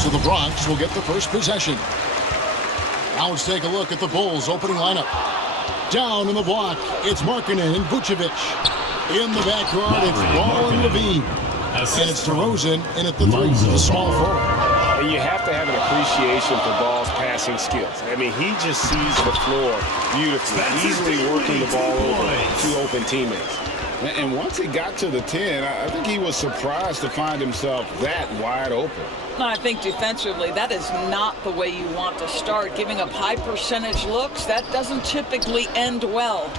So the Bronx will get the first possession. Now let's take a look at the Bulls' opening lineup. Down in the block, it's Markkanen and Vucevic. In the backcourt, it's Ball and Levine. And it's DeRozan in at the three, the small forward. And you have to have an appreciation for Ball's passing skills. I mean, he just sees the floor beautifully, easily working the ball over two open teammates. And once he got to the 10, I think he was surprised to find himself that wide open. I think defensively, that is not the way you want to start. Giving up high percentage looks, that doesn't typically end well.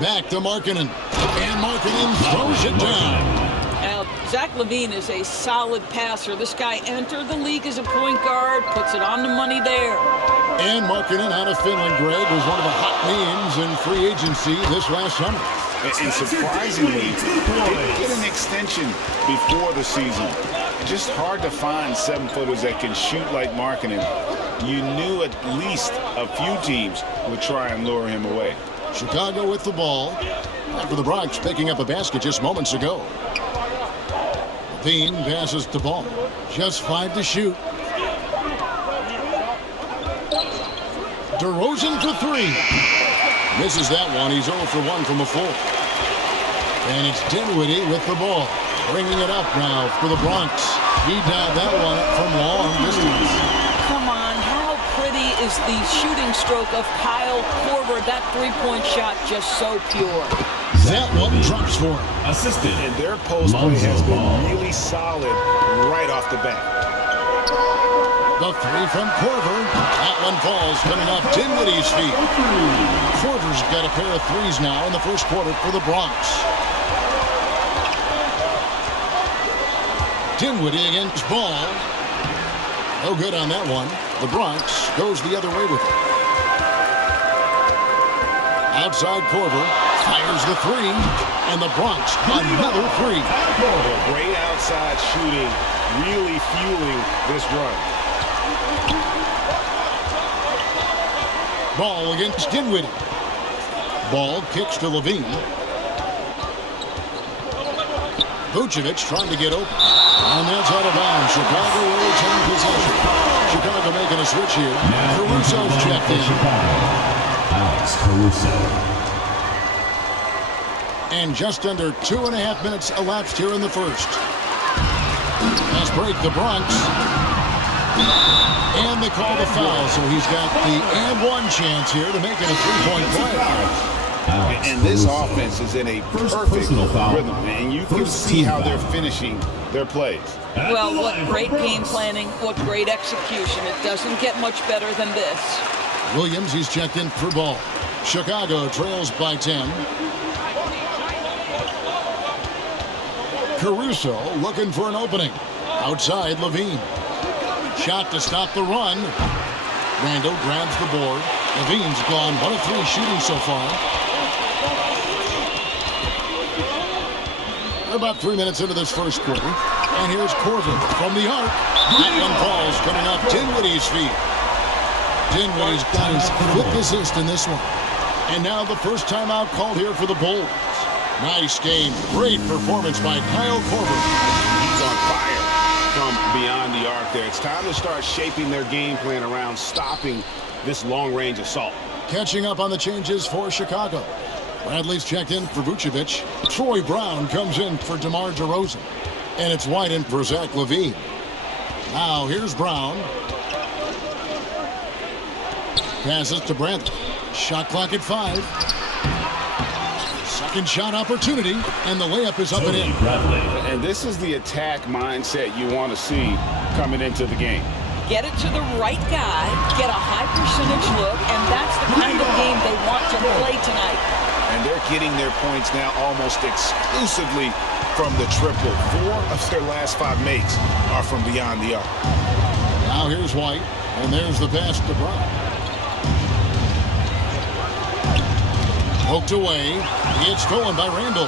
Back to Markkanen. And Markkanen throws it down. Now, Zach LaVine is a solid passer. This guy entered the league as a point guard, puts it on the money there. And Markkanen out of Finland, Greg, was one of the hot names in free agency this last summer. And surprisingly, didn't get an extension before the season. Just hard to find 7-footers that can shoot like Markkanen. You knew at least a few teams would try and lure him away. Chicago with the ball. After the Bronx picking up a basket just moments ago. Levine passes to Ball. Just 5 to shoot. DeRozan for 3. Misses that one. He's 0 for 1 from the floor. And it's Dinwiddie with the ball. Bringing it up now for the Bronx. He dialed that one from long distance. Come on, how pretty is the shooting stroke of Kyle Korver? That three-point shot just so pure. That one drops for him. Assisted. And their post play has been really solid right off the bat. The three from Korver. That one falls, coming off Dinwiddie's feet. Korver's got a pair of threes now in the first quarter for the Bronx. Dinwiddie against Ball. No good on that one. The Bronx goes the other way with it. Outside Korver fires the three, and the Bronx another three. Great outside shooting, really fueling this run. Ball against Dinwiddie. Ball kicks to Levine. Vucevic trying to get open. And that's out of bounds. Chicago will retain possession. Chicago making a switch here. Caruso's checked in. Alex Caruso. And just under 2.5 minutes elapsed here in the first. Let's break the Bronx. And they call the foul, so he's got the and one chance here to make it a three-point play. And this offense is in a perfect rhythm, and you can see how they're finishing their plays. Well, what great game planning, what great execution. It doesn't get much better than this. Williams, he's checked in for Ball. Chicago trails by 10. Caruso looking for an opening. Outside, Levine. Shot to stop the run. Randall grabs the board. Levine's gone 1 of 3 shooting so far. We're about 3 minutes into this first quarter. And here's Korver from the arc. That one falls, coming off Dinwiddie's feet. Dinwiddie's got his 5th assist in this one. And now the first timeout called here for the Bulls. Nice game. Great performance by Kyle Korver. He's on fire from beyond the arc there. It's time to start shaping their game plan around stopping this long-range assault. Catching up on the changes for Chicago. Bradley's checked in for Vucevic. Troy Brown comes in for DeMar DeRozan. And it's White in for Zach LaVine. Now here's Brown. Passes to Bradley. Shot clock at 5. Second shot opportunity, and the layup is up and in. And this is the attack mindset you want to see coming into the game. Get it to the right guy, get a high percentage look, and that's the kind of game they want to play tonight. And they're getting their points now almost exclusively from the triple. 4 of their last 5 makes are from beyond the arc. Now here's White, and there's the pass to Brown. Poked away. It's stolen by Randall.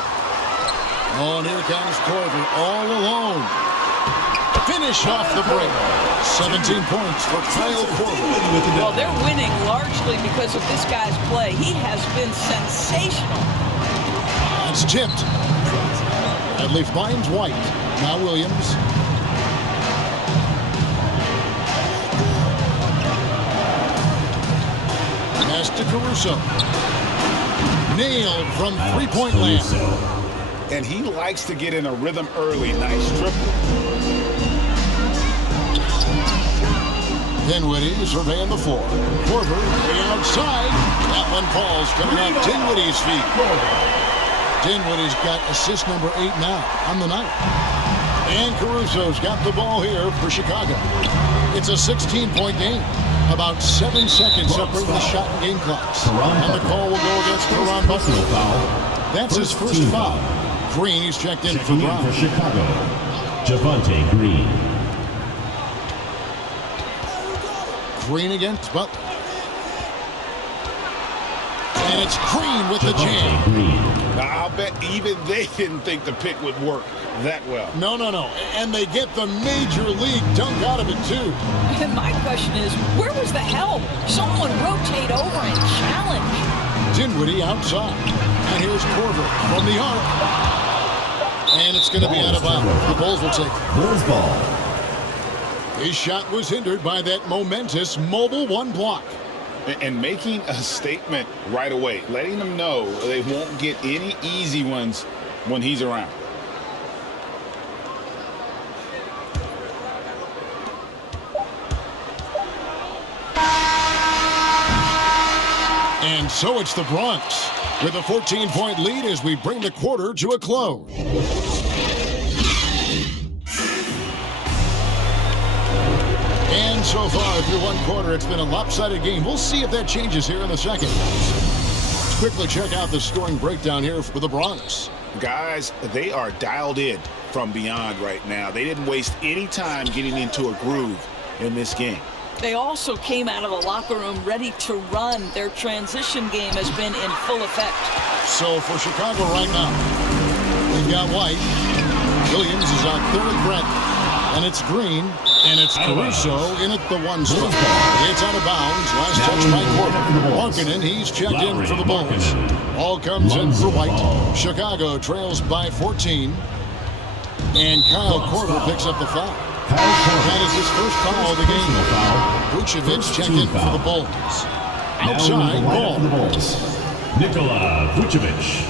Oh, and here comes Corver all alone. Finish off the break. 17 points for Kyle Corver. Well, they're winning largely because of this guy's play. He has been sensational. That's tipped. Bradley finds White. Now Williams. Pass to Caruso. Nailed from three-point land. And he likes to get in a rhythm early. Nice triple. Dinwiddie surveying the floor. Corver, way outside. That one falls, coming off Dinwiddie's feet. Dinwiddie's got assist number 8 now on the night. And Caruso's got the ball here for Chicago. It's a 16-point game. About 7 seconds separate the shot and game clocks. And the call will go against Caron Butler. That's his first foul. Green, he's checked in for Brown. For Chicago, Javonte Green. Green against Butler. And it's Green with the jam. Now, I'll bet even they didn't think the pick would work that well. No. And they get the major league dunk out of it, too. And my question is, where was the help? Someone rotate over and challenge. Dinwiddie outside. And here's Corver from the arc. And it's going to be out of bounds. The Bulls will take it. Bulls ball. His shot was hindered by that momentous mobile 1 block. And making a statement right away, letting them know they won't get any easy ones when he's around. And so it's the Bronx with a 14-point lead as we bring the quarter to a close. And so far, through 1 quarter, it's been a lopsided game. We'll see if that changes here in the second. Let's quickly check out the scoring breakdown here for the Bronx. Guys, they are dialed in from beyond right now. They didn't waste any time getting into a groove in this game. They also came out of the locker room ready to run. Their transition game has been in full effect. So for Chicago right now, we've got White. Williams is our third threat. And it's Green. And it's Caruso in at the 1 spot. It's out of bounds. Last touch by Corver. Markkanen, he's checked in for the Bulls. Ball comes in for White. Chicago trails by 14. And Kyle Korver picks up the foul. That is his first foul of the game. Vucevic checked in for the Bulls. Outside ball. Nikola Vucevic.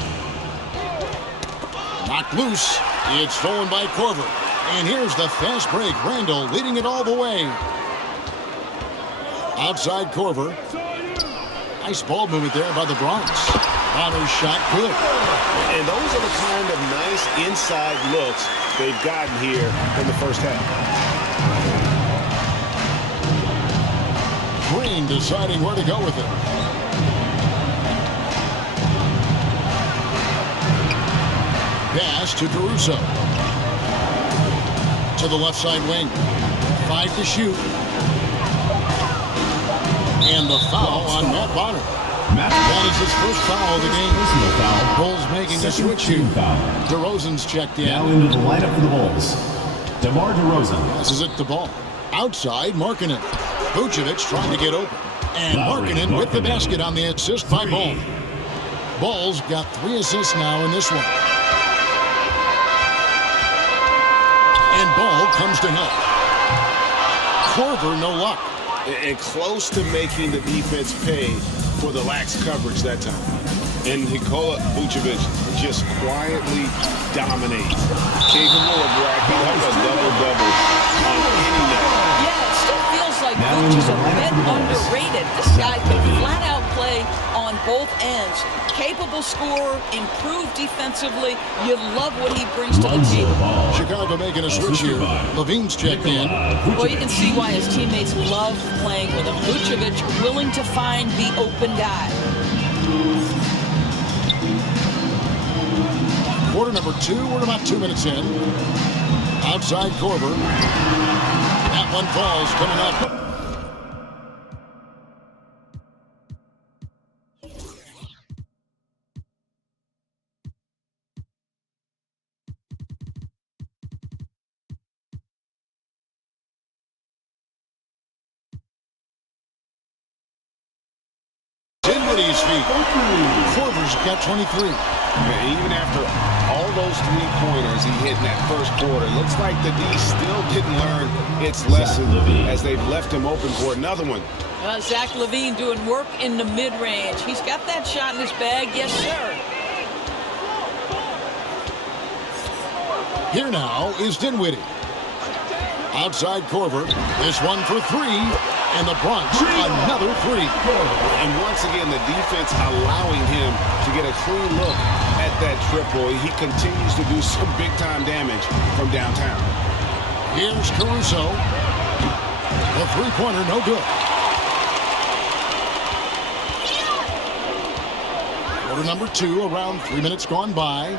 Knocked loose. It's stolen by Korver. And here's the fast break. Randall leading it all the way. Outside Korver. Nice ball movement there by the Bronx. Bonner's shot good. And those are the kind of nice inside looks they've gotten here in the first half. Green deciding where to go with it. Pass to Caruso. To the left side wing. 5 to shoot. And the foul on Matt Bonner. That is his first foul of the game. Bulls making a switch here. DeRozan's checked in. Now into the lineup for the Bulls. DeMar DeRozan. Passes it to Ball. Outside, Markkanen. Vucevic trying to get open. And Markkanen with the basket on the assist by Ball. Ball's got 3 assists now in this one. And Ball comes to help. Korver, no luck. And close to making the defense pay for the lax coverage that time. And Nikola Vucevic just quietly dominates. Capable of racking up a double-double on any night. Yeah, it still feels like Vuce is a bit underrated. This guy can flat out play on on both ends. Capable scorer, improved defensively. You love what he brings to the Runs the table. ball. Chicago making a switch here. Levine's checked in. Well, you can see why his teammates love playing with him. Vucevic willing to find the open guy. Quarter number 2, we're about 2 minutes in. Outside Korver. That one falls coming up. Dinwiddie's feet. Korver's got 23. And even after all those three-pointers he hit in that first quarter, looks like the D still didn't learn its lesson as they've left him open for another one. Zach LaVine doing work in the mid-range. He's got that shot in his bag. Yes, sir. Here now is Dinwiddie. Outside Korver. This one for 3. And the Bronx, another 3. And once again, the defense allowing him to get a clean look at that triple. He continues to do some big-time damage from downtown. Here's Caruso. The three-pointer, no good. Quarter number 2, around 3 minutes gone by.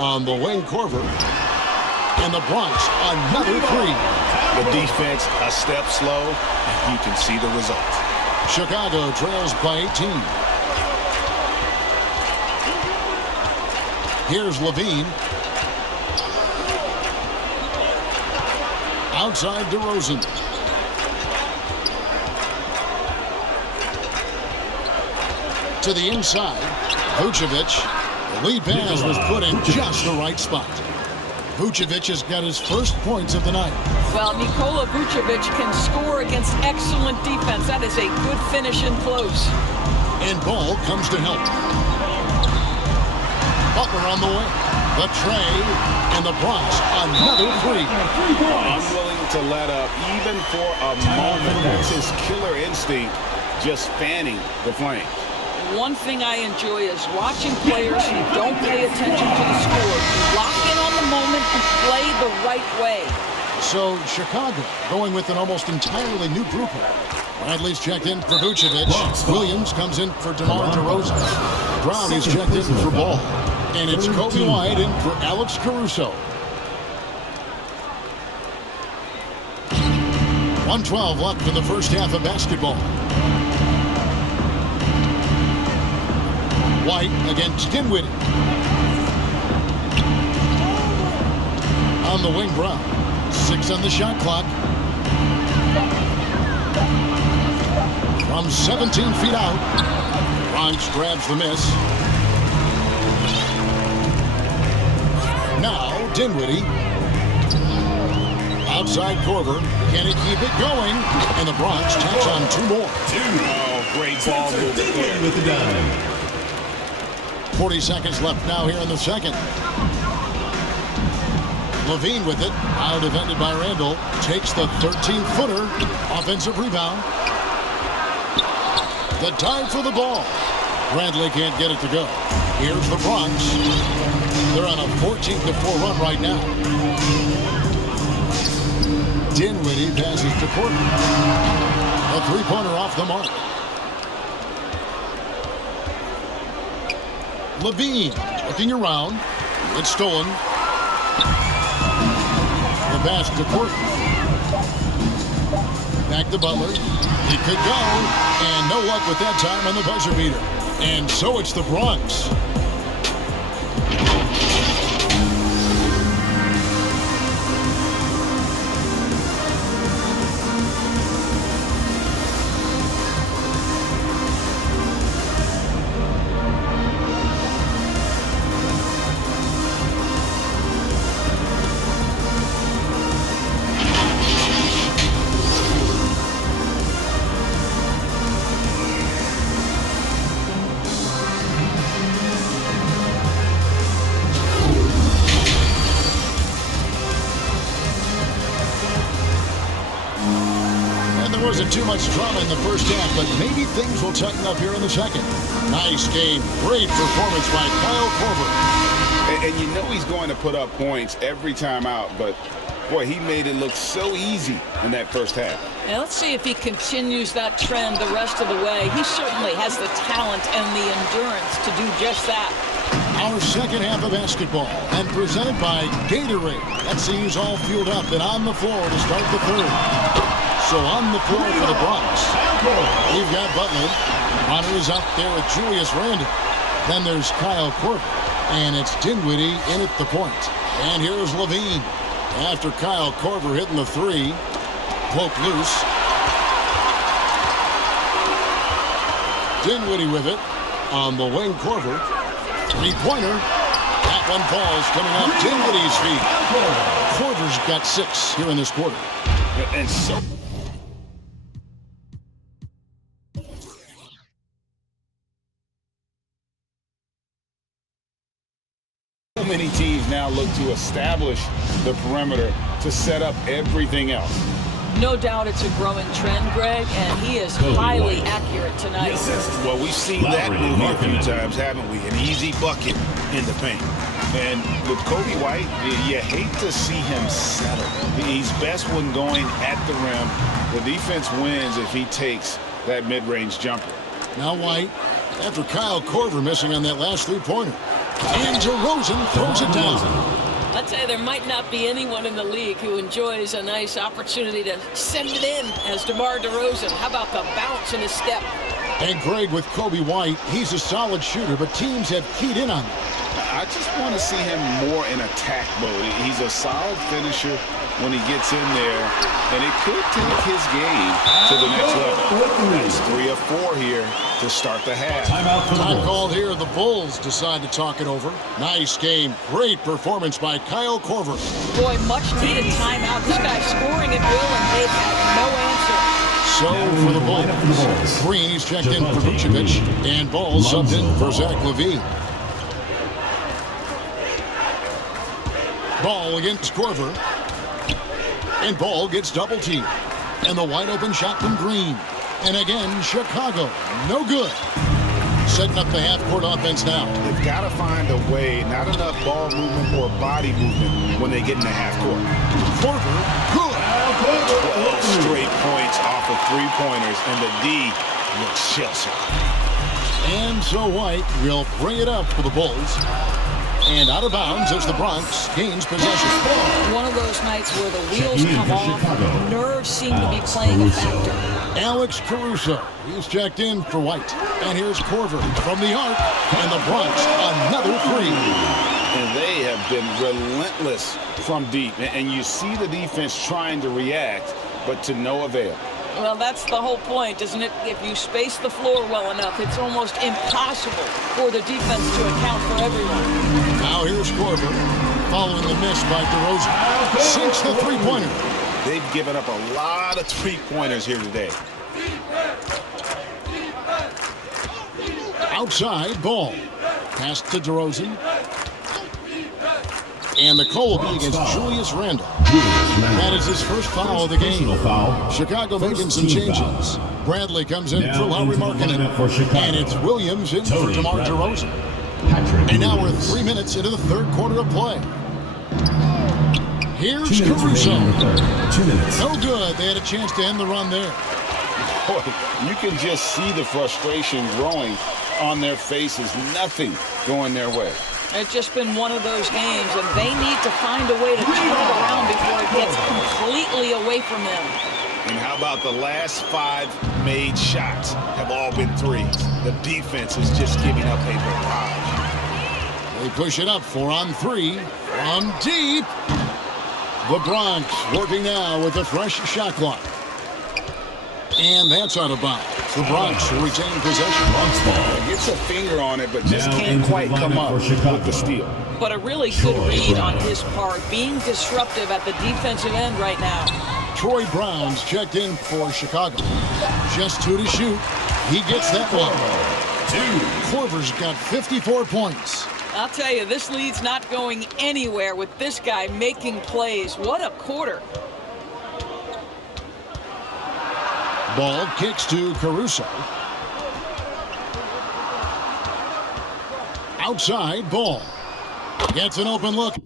On the wing, Korver. And the Bronx, another 3. The defense a step slow, and you can see the results. Chicago trails by 18. Here's Levine. Outside DeRozan. To the inside, Vucevic. The lead pass was put in just the right spot. Vucevic has got his first points of the night. Well, Nikola Vucevic can score against excellent defense. That is a good finish in close. And ball comes to help. Butler on the way. The tray and the Bronx, another 3. Unwilling to let up even for a moment. That's his killer instinct, just fanning the flames. One thing I enjoy is watching players who don't pay attention to the score lock in on the moment and play the right way. So Chicago going with an almost entirely new group here. Bradley's checked in for Vucevic. Williams comes in for DeMar DeRozan. Brown is checked in for Ball. And it's Kobe White in for Alex Caruso. 1:12 left in the first half of basketball. White against Dinwiddie. On the wing, Brown. 6 on the shot clock. From 17 feet out. Bronx grabs the miss. Now Dinwiddie. Outside Korver. Can he keep it going? And the Bronx tacks on 2 more. Oh, great ball movement there. With the dime. 40 seconds left now here in the second. Levine with it. Out defended by Randall. Takes the 13-footer. Offensive rebound. The dive for the ball. Bradley can't get it to go. Here's the Bronx. They're on a 14-4 run right now. Dinwiddie passes to Portland. A three-pointer off the mark. Levine looking around. It's stolen. The pass to Portland. Back to Butler. He could go. And no luck with that time on the buzzer beater. And so it's the Bronx. there wasn't too much drama in the first half, but maybe things will tighten up here in the second. Nice game. Great performance by Kyle Korver. And you know he's going to put up points every time out, but boy, he made it look so easy in that first half. Now let's see if he continues that trend the rest of the way. He certainly has the talent and the endurance to do just that. Our second half of basketball, and presented by Gatorade. That seems all fueled up and on the floor to start the third. So on the floor for the Bronx, we've got Butler. Bonner is out there with Julius Randle. Then there's Kyle Korver, and it's Dinwiddie in at the point. And here's Levine. After Kyle Korver hitting the three, poke loose. Dinwiddie with it on the wing. Korver. Three-pointer. That one falls, coming off Dinwiddie's feet. Korver's got 6 here in this quarter. And so many teams now look to establish the perimeter to set up everything else. No doubt it's a growing trend, Greg, and he is highly accurate tonight. Well, we've seen that movie a few times, haven't we? An easy bucket in the paint. And with Kobe White, you hate to see him settle. He's best when going at the rim. The defense wins if he takes that mid-range jumper. Now White, after Kyle Korver missing on that last three-pointer. And DeRozan throws it down. I'd say there might not be anyone in the league who enjoys a nice opportunity to send it in as DeMar DeRozan. How about the bounce in his step? And Greg, with Kobe White, he's a solid shooter, but teams have keyed in on him. I just want to see him more in attack mode. He's a solid finisher when he gets in there, and it could take his game to the next level. That's 3 of 4 here to start the half. Time called here. The Bulls decide to talk it over. Nice game. Great performance by Kyle Korver. Boy, much needed timeout. This guy's scoring at will, and they've had no answer. So for the Bulls, Green's checked in for Vucevic, and Ball subbed in for Zach LaVine. Ball against Korver. And Ball gets double-teamed. And the wide-open shot from Green. And again, Chicago. No good. Setting up the half-court offense now. They've got to find a way, not enough ball movement or body movement when they get in the half-court. Korver, good. 12 straight points off of three-pointers, and the D looks shell-shocked. And so White will bring it up for the Bulls. And out of bounds as the Bronx gains possession. One of those nights where the wheels come off, nerves seem to be playing a factor. Alex Caruso, he's checked in for White. And here's Korver from the arc, and the Bronx another three. And they have been relentless from deep. And you see the defense trying to react, but to no avail. Well, that's the whole point, isn't it? If you space the floor well enough, it's almost impossible for the defense to account for everyone. Now here's Korver, following the miss by DeRozan. Sinks the three-pointer. They've given up a lot of three-pointers here today. Outside, Ball. Pass to DeRozan. And the call will be against Julius Randle. That is his first foul of the game. Chicago making some changes. Bradley comes in for Lauri Markkanen. And it's Williams in for DeMar DeRozan. And now we're 3 minutes into the third quarter of play. Here's Caruso. No good. They had a chance to end the run there. Boy, you can just see the frustration growing on their faces. Nothing going their way. It's just been one of those games, and they need to find a way to turn it around before it gets completely away from them. And how about the last 5 made shots have all been threes? The defense is just giving up a barrage. They push it up 4 on 3 from deep. The Bronx working now with a fresh shot clock. And that's out of bounds. The Bronx will retain possession. Gets a finger on it, but just can't quite come up with the steal. But a really good read on his part, being disruptive at the defensive end right now. Troy Brown's checked in for Chicago. Just 2 to shoot. He gets that one. Korver's got 54 points. I'll tell you, this lead's not going anywhere with this guy making plays. What a quarter. Ball kicks to Caruso. Outside, Ball. Gets an open look.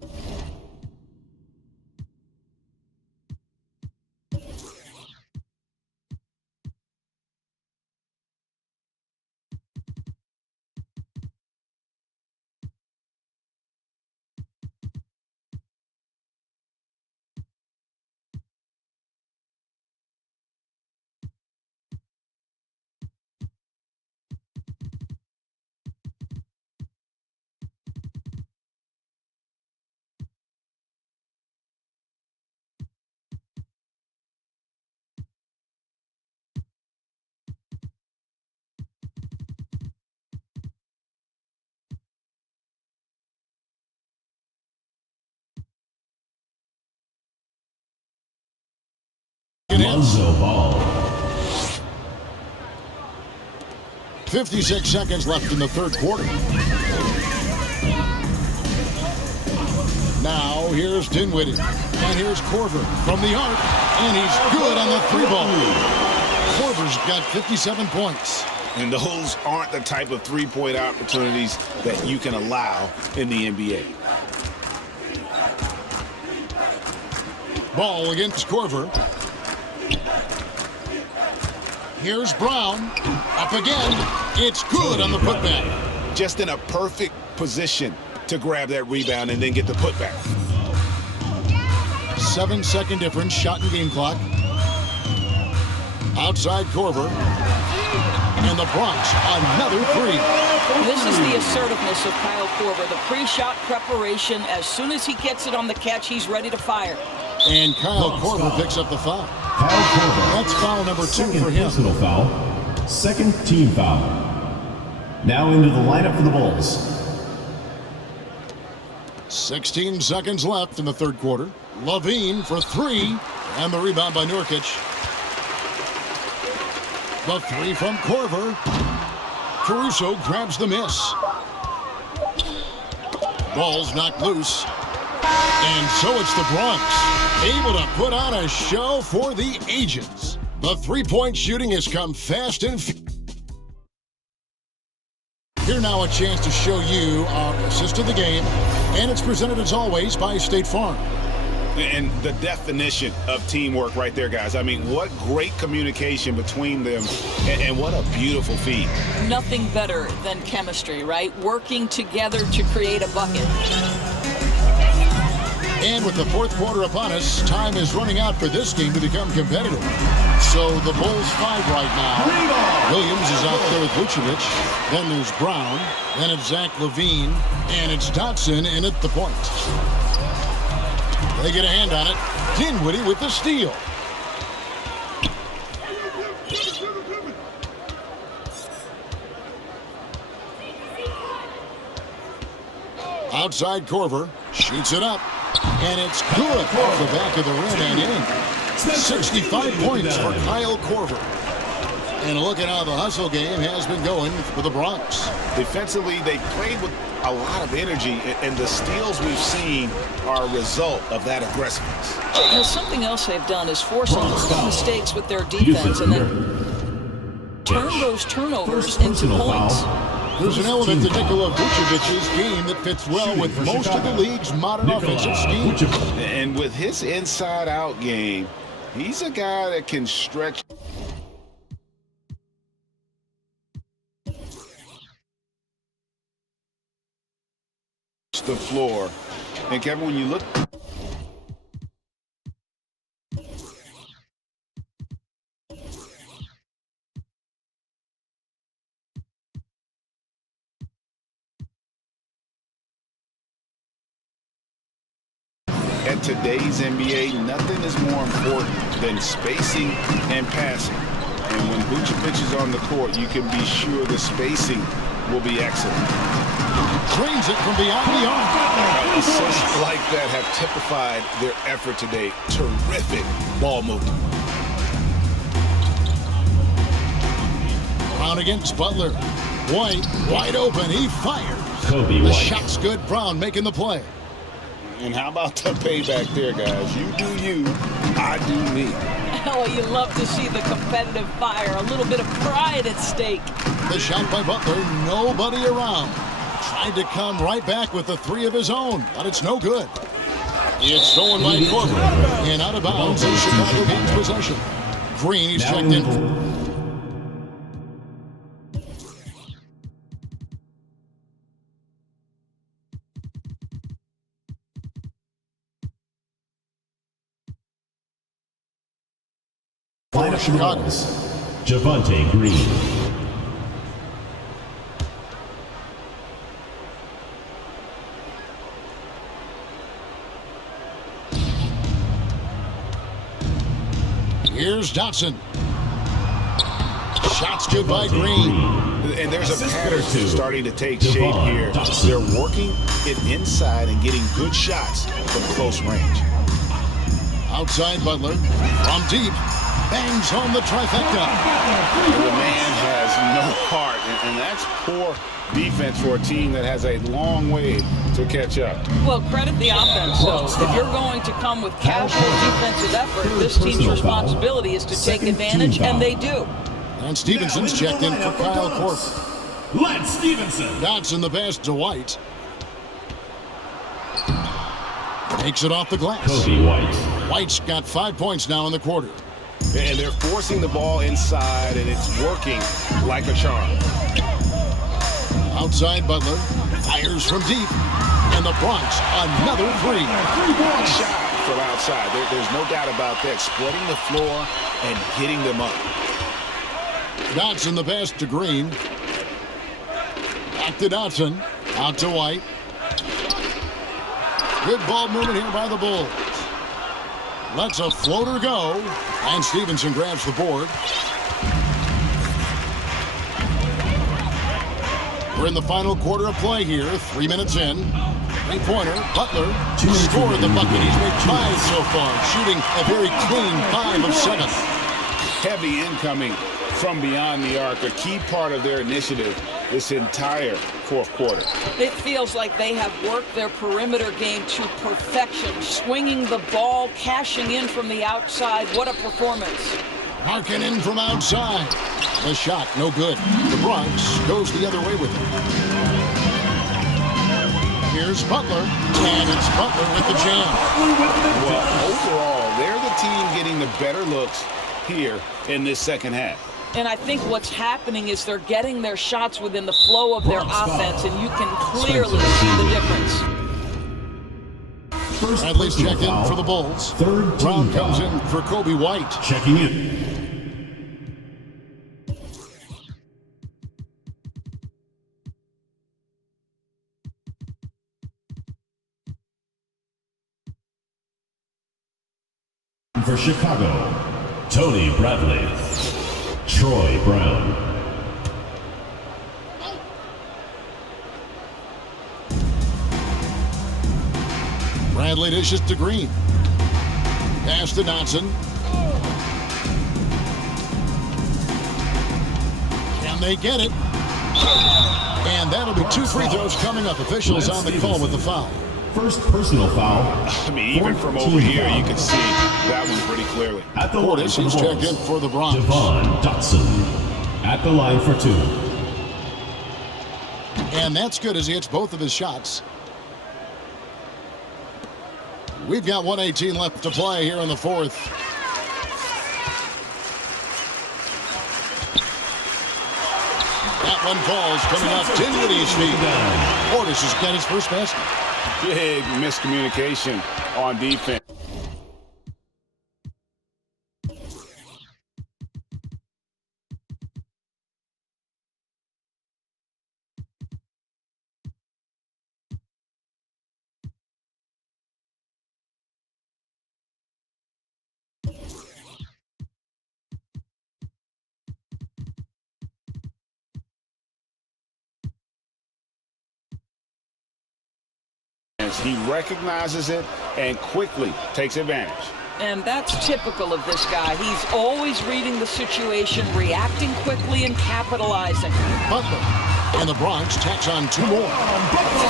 Lonzo Ball. 56 seconds left in the third quarter. Now here's Dinwiddie. And here's Korver from the arc. And he's good on the three ball. Korver's got 57 points. And those aren't the type of three-point opportunities that you can allow in the NBA. Ball against Korver. Here's Brown. Up again. It's good on the putback. Just in a perfect position to grab that rebound and then get the putback. 7-second difference, shot and game clock. Outside Korver. And the Bronx, another three. This is the assertiveness of Kyle Korver, the pre-shot preparation. As soon as he gets it on the catch, he's ready to fire. And Kyle Korver picks up the foul. Kyle Korver. That's foul number 2 Second for him. personal foul. Second team foul. Now into the lineup for the Bulls. 16 seconds left in the third quarter. Levine for 3. And the rebound by Nurkic. The 3 from Korver. Caruso grabs the miss. Ball's knocked loose. And so it's the Bronx, able to put on a show for the ages. The three-point shooting has come fast and here now a chance to show you our assist of the game, and it's presented as always by State Farm. And the definition of teamwork right there, guys. I mean, what great communication between them, and what a beautiful feed. Nothing better than chemistry, right? Working together to create a bucket. And with the fourth quarter upon us, time is running out for this game to become competitive. So the Bulls 5 right now. Williams is out there with Vucevic. Then there's Brown. Then it's Zach LaVine. And it's Dotson in at the point. They get a hand on it. Dinwiddie with the steal. Outside Korver. Shoots it up. And it's good off the back of the rim and in. 65 points for Kyle Korver. And look at how the hustle game has been going for the Bronx. Defensively, they played with a lot of energy, and the steals we've seen are a result of that aggressiveness. Well, something else they've done is force them to make mistakes with their defense and then turn those turnovers into points. There's an element to Nikola Vucevic's game that fits well with most of the league's modern offensive scheme. And with his inside-out game, he's a guy that can stretch the floor. And Kevin, when you look at today's NBA, nothing is more important than spacing and passing. And when Vucevic is on the court, you can be sure the spacing will be excellent. Drains it from beyond the arc. Assists like that have typified their effort today. Terrific ball movement. Brown against Butler. White, wide open, he fires. Kobe The White. shot's good, Brown making the play. And how about the payback there, guys? You do you, I do me. Well, you love to see the competitive fire, a little bit of pride at stake. The shot by Butler, nobody around. Tried to come right back with the three of his own, but it's no good. It's stolen by Corbin, and out of bounds is Chicago gains possession. Green, he's checked in. For Chicago. Javonte Green. Here's Dotson. Shots good by Green. And there's a pattern starting to take shape here. They're working it inside and getting good shots from close range. Outside Butler, from deep, bangs home the trifecta. The man has no heart, and that's poor defense for a team that has a long way to catch up. Well, credit the offense, though. If you're going to come with casual defensive effort, this team's responsibility is to take advantage, and they do. And Stevenson's checked in for Kyle Korver. Lance Stevenson. Dotson the pass to White. Takes it off the glass. Kobe White. White's got 5 points now in the quarter. And they're forcing the ball inside, and it's working like a charm. Outside Butler, fires from deep, and the Bronx another three. One shot from outside. There's no doubt about that. Spreading the floor and getting them up. Dotson the pass to Green. Back to Dotson. Out to White. Good ball movement here by the Bulls. Lets a floater go, and Stevenson grabs the board. We're in the final quarter of play here, 3 minutes in. Three-pointer, Butler scored the bucket. He's made 5 so far, shooting a very clean 5 of 7. Heavy incoming from beyond the arc, a key part of their initiative this entire fourth quarter. It feels like they have worked their perimeter game to perfection, swinging the ball, cashing in from the outside. What a performance. Harkin in from outside. The shot, no good. The Bronx goes the other way with it. Here's Butler, and it's Butler with the jam. Well, overall, they're the team getting the better looks here in this second half. And I think what's happening is they're getting their shots within the flow of their offense, and you can clearly see the difference. Bradley's checked in for the Bulls. Third Brown team comes foul. in for Kobe White. Checking in. For Chicago, Tony Bradley. Troy Brown. Bradley dishes to Green. Pass to Dotson. Can they get it? And that'll be 2 free throws coming up. Officials on the call with the foul. First personal foul. I mean, even from over here, you can see that one pretty clearly. At the line Portis for the is checked in Bulls, for the Bronx. Javon Dotson. At the line for 2. And that's good as he hits both of his shots. We've got 1:18 left to play here in the fourth. That one falls, coming off Dinwiddie's feet. Portis has got his first basket. Big miscommunication on defense. He recognizes it and quickly takes advantage. And that's typical of this guy. He's always reading the situation, reacting quickly, and capitalizing. Butler and the Bronx tacks on 2 more.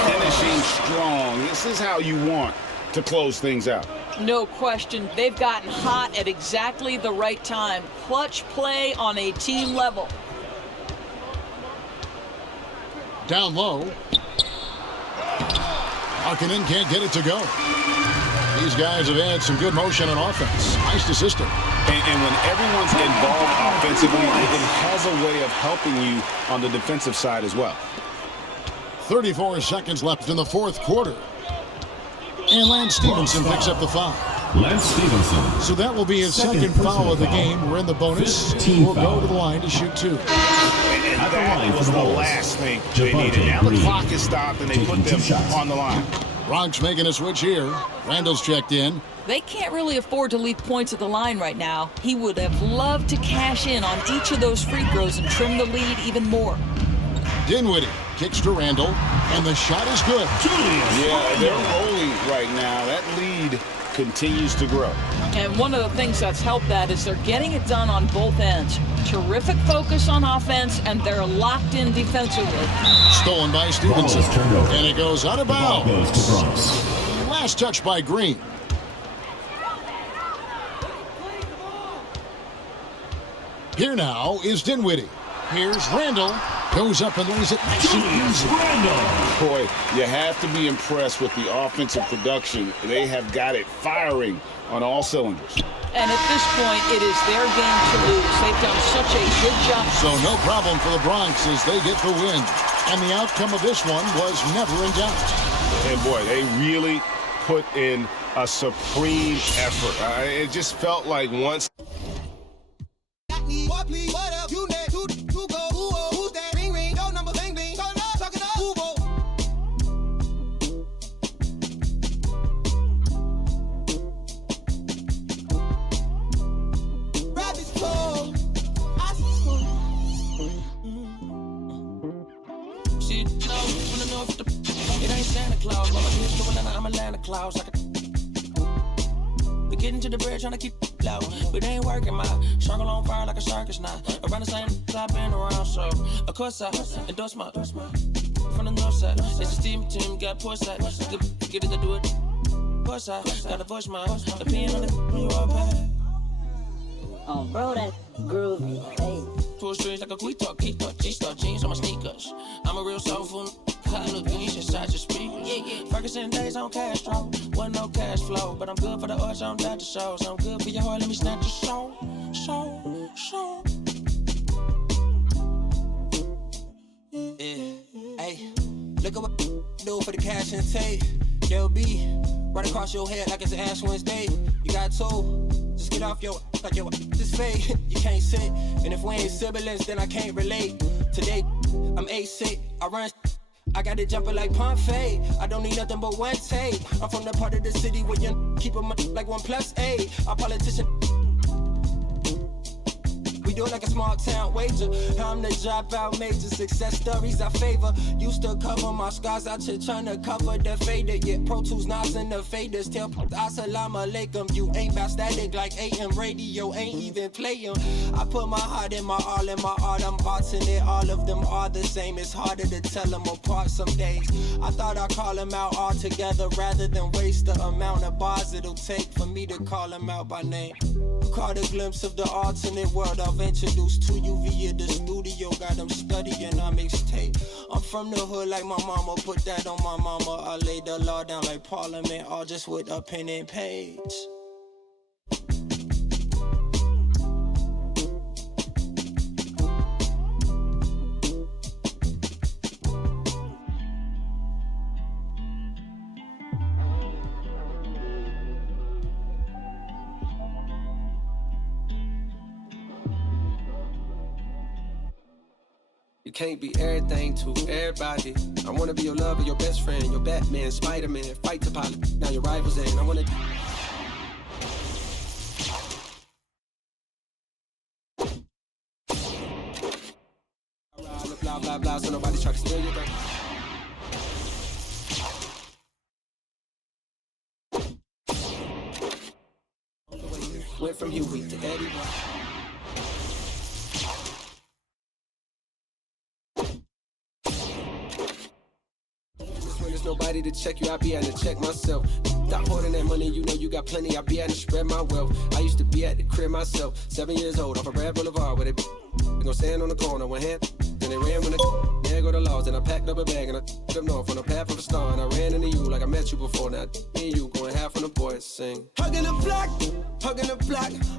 Finishing strong. This is how you want to close things out. No question. They've gotten hot at exactly the right time. Clutch play on a team level. Down low. Markkanen can't get it to go. These guys have had some good motion on offense. Nice to system. And when everyone's involved offensively, it has a way of helping you on the defensive side as well. 34 seconds left in the fourth quarter. And Lance Stevenson picks up the foul. Lance Stevenson. So that will be his second foul of the game. We're in the bonus. We'll go to the line to shoot 2. And that was the last thing they needed. Now the clock is stopped and they put them on the line. Bronx making a switch here. Randall's checked in. They can't really afford to leave points at the line right now. He would have loved to cash in on each of those free throws and trim the lead even more. Dinwiddie kicks to Randall, and the shot is good. Yeah, they're rolling right now. That lead continues to grow. And one of the things that's helped that is they're getting it done on both ends. Terrific focus on offense, and they're locked in defensively. Stolen by Stevenson, and it goes out of bounds. Goes to Bronx. Last touch by Green. Here now is Dinwiddie. Here's Randall. Goes up and lays it nice and easy. Boy, you have to be impressed with the offensive production. They have got it firing on all cylinders. And at this point, it is their game to lose. They've done such a good job. So no problem for the Bronx as they get the win. And the outcome of this one was never in doubt. And boy, they really put in a supreme effort. It just felt like once. Clouds like we getting to the bridge trying to keep low, but it ain't working. My circle on fire like a circus now. Around the same I've been around, so of course I endorse my from the north side. It's the steam team got poor side. Get it to do it. Course I gotta voice my opinion on the you all bad. Oh, bro, that groovy. Hey. Full strings like a quick talk, G-star jeans on my sneakers. I'm a real soulful. I look greenish inside your speakers. Ferguson days on Castro. Wasn't no cash flow, but I'm good for the arts on Dr. Shows. I'm good for your heart, let me snatch your soul. Yeah, hey, look at what do for the cash and tape. They'll be right across your head like it's Ash Wednesday. You got two, just get off your like your this fake. You can't sit, and if we ain't siblings, then I can't relate. Today, I'm A6, I run. I got it jumping like Pompeii. I don't need nothing but one take. I'm from the part of the city where you keep them like 1+8. Our politician. We do it like a small town wager. I'm the dropout major. Success stories I favor. Used to cover my scars out here trying to cover the fader. Yeah, Pro Tools, Nas, and the faders. Tell Assalamu alaikum. You ain't bout static like AM radio. Ain't even playing. I put my heart in my all in my art. I'm arting it. All of them are the same. It's harder to tell them apart some days. I thought I'd call them out all together rather than waste the amount of bars it'll take for me to call them out by name. Caught a glimpse of the alternate world I've introduced to you via the studio. Got them studying on mixtape. I'm from the hood like my mama. Put that on my mama. I laid the law down like Parliament, all just with a pen and page. You can't be everything to everybody. I wanna be your lover, your best friend, your Batman, Spider-Man, fight the pilot. Now your rivals in. I wanna. Blah blah blah, so nobody's trying to steal your thing. Went from Huey to Eddie. No nobody to check you, I be having to check myself. Stop hoarding that money, you know you got plenty, I be having to spread my wealth. I used to be at the crib myself, 7 years old, off a Brad Boulevard, where they gon' stand on the corner, one hand, then they ran when there go the laws, and I packed up a bag, and I took up north on the path of a star, and I ran into you like I met you before, now me and you going half on the boys sing. Hugging the block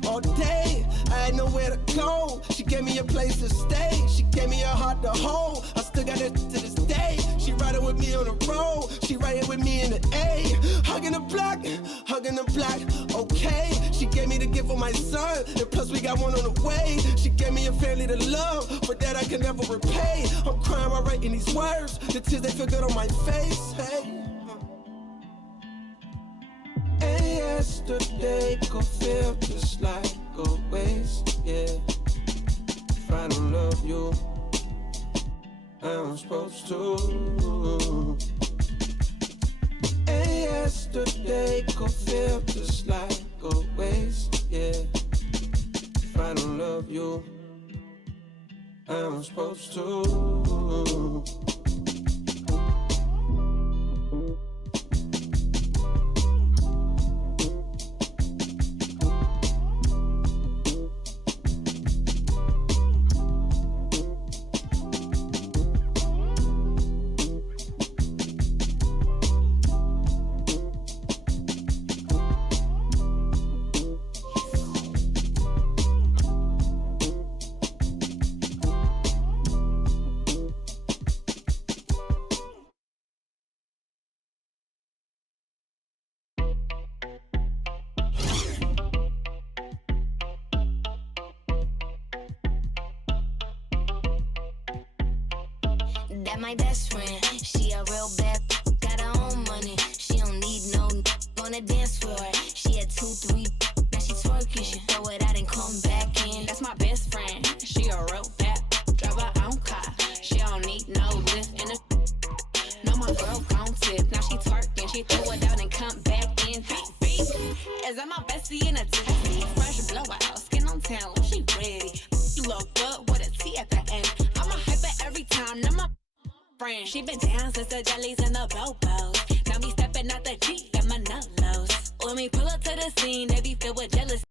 all day, I had nowhere to go, she gave me a place to stay, she gave me a heart to hold, I still got it to this day, she riding with me on the road, she riding with me in the A, hugging the block, okay, she gave me the gift of my son, and plus we got one on the way, she gave me a family to love, but that I can never repay, I'm crying while writing these words, the tears they feel good on my face, hey. And yesterday could feel just like a waste, yeah. If I don't love you, I'm supposed to. And yesterday could feel just like a waste, yeah. If I don't love you, I'm supposed to. That my best friend, she a real bad, got her own money. She don't need no on the dance floor. She had 2, 3, now she twerking. She throw it out and come back in. That's my best friend, she a real bad, drive her own car. She don't need no lift in the. No, my girl gon' tip. Now she twerking, she throw it out and come back in. Beep. Is that my bestie in a taxi? Fresh blowout, skin on town, she ready. You look good with a T at the end. I'm a hyper every time, now my friend. She been down since the jellies and the bobos. Now me stepping out the Jeep, got my nut lows. When we pull up to the scene, they be filled with jealousy.